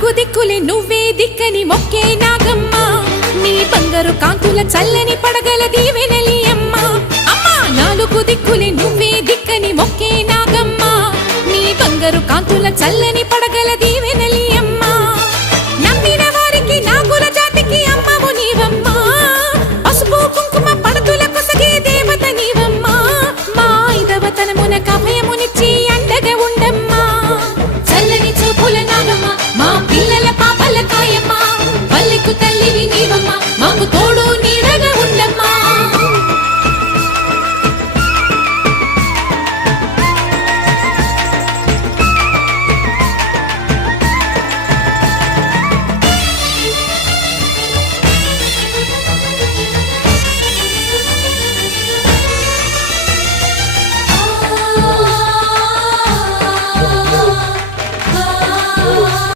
నాలుగు దిక్కులే నువ్వే దిక్కని మొక్కే నాగమ్మ నీ బంగారు కాంతుల చల్లని పడగల దీవెనలి అమ్మ అమ్మా నాలుగు దిక్కులే నువ్వే దిక్కని మొక్కే నాగమ్మ నీ బంగారు కాంతుల చల్లని పడగల